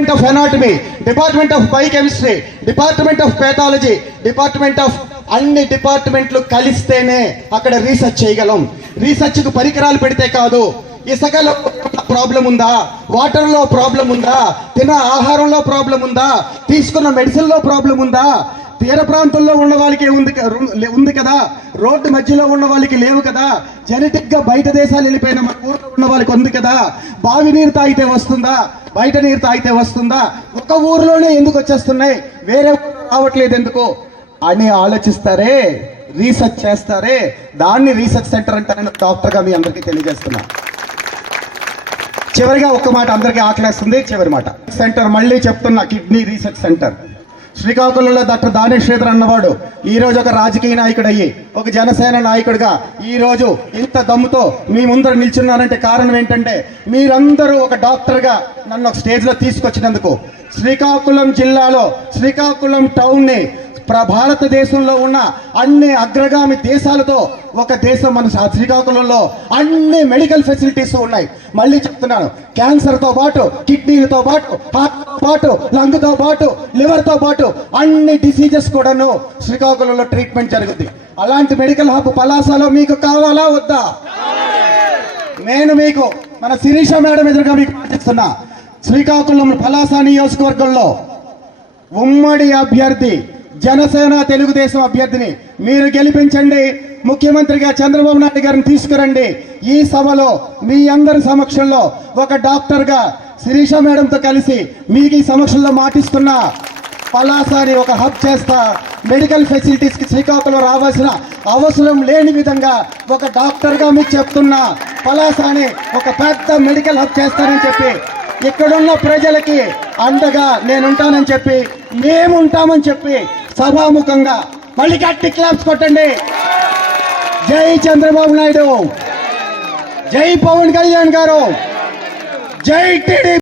Department of anatomy department of biochemistry department of pathology department of అన్ని డిపార్ట్మెంట్లు కలిస్తేనే అక్కడ రీసెర్చ్ చేయగలం. రీసెర్చ్కు పరికరాలు పెడితే కాదు ఇసుకలో ప్రాబ్లం ఉందా? వాటర్లో ప్రాబ్లం ఉందా? తిన ఆహారంలో ప్రాబ్లం ఉందా? తీసుకున్న మెడిసిన్లో ప్రాబ్లం ఉందా? తీర ప్రాంతంలో ఉన్న వాళ్ళకి ఉంది ఉంది కదా. రోడ్డు మధ్యలో ఉన్న వాళ్ళకి లేవు కదా. జెనెటిక్గా బయట దేశాలు వెళ్ళిపోయిన మన ఊర్లో ఉన్న వాళ్ళకి ఉంది కదా. బావి నీరు తాగితే వస్తుందా? బయట నీరు తాగితే వస్తుందా? ఒక ఊర్లోనే ఎందుకు వచ్చేస్తున్నాయి? వేరే రావట్లేదు ఎందుకు? అని ఆలోచిస్తారే రీసెర్చ్ చేస్తారే. దాన్ని రీసెర్చ్ సెంటర్ అంటారని డాక్టర్గా మీ అందరికీ తెలియజేస్తున్నా. చివరిగా ఒక్క మాట అందరికీ ఆకలేస్తుంది చివరి మాట. సెంటర్ మళ్ళీ చెప్తున్నా కిడ్నీ రీసెర్చ్ సెంటర్ శ్రీకాకుళంలో డాక్టర్ దానేష్ శ్రీధర్ అన్నవాడు ఈరోజు ఒక రాజకీయ నాయకుడు అయ్యి ఒక జనసేన నాయకుడిగా ఈరోజు ఇంత దమ్ముతో మీ ముందర నిల్చున్నానంటే కారణం ఏంటంటే మీరందరూ ఒక డాక్టర్గా నన్ను ఒక స్టేజ్లో తీసుకొచ్చినందుకు. శ్రీకాకుళం జిల్లాలో శ్రీకాకుళం టౌన్ని భారతదేశంలో ఉన్న అన్ని అగ్రగామి దేశాలతో ఒక దేశం మన శ్రీకాకుళంలో అన్ని మెడికల్ ఫెసిలిటీస్ ఉన్నాయి. మళ్ళీ చెప్తున్నాను క్యాన్సర్తో పాటు కిడ్నీలతో పాటు హార్ట్తో పాటు లంగ్తో పాటు లివర్తో పాటు అన్ని డిసీజెస్ కూడాను శ్రీకాకుళంలో ట్రీట్మెంట్ జరుగుతుంది అలాంటి మెడికల్ హబ్ పలాసలో మీకు కావాలా వద్దా? నేను మీకు మన శిరీష మేడం ఎదురుగా మీకు పాటిస్తున్నా. శ్రీకాకుళం పలాస నియోజకవర్గంలో ఉమ్మడి అభ్యర్థి జనసేన తెలుగుదేశం అభ్యర్థిని మీరు గెలిపించండి. ముఖ్యమంత్రిగా చంద్రబాబు నాయుడు గారిని తీసుకురండి. ఈ సభలో మీ అందరి సమక్షంలో ఒక డాక్టర్గా శిరీష మేడంతో కలిసి మీకు ఈ సమక్షంలో మాటిస్తున్నా. పలాసాని ఒక హబ్ చేస్తా. మెడికల్ ఫెసిలిటీస్కి శ్రీకాకుళం రావాల్సిన అవసరం లేని విధంగా ఒక డాక్టర్గా మీకు చెప్తున్నా. పలాసాని ఒక పెద్ద మెడికల్ హబ్ చేస్తానని చెప్పి ఇక్కడున్న ప్రజలకి అండగా నేనుంటానని చెప్పి మేము ఉంటామని చెప్పి సభాముఖంగా మళ్ళీ గట్టి క్లాప్స్ కొట్టండి. జై చంద్రబాబు నాయుడు. జై పవన్ కళ్యాణ్ గారు. జై టీడీ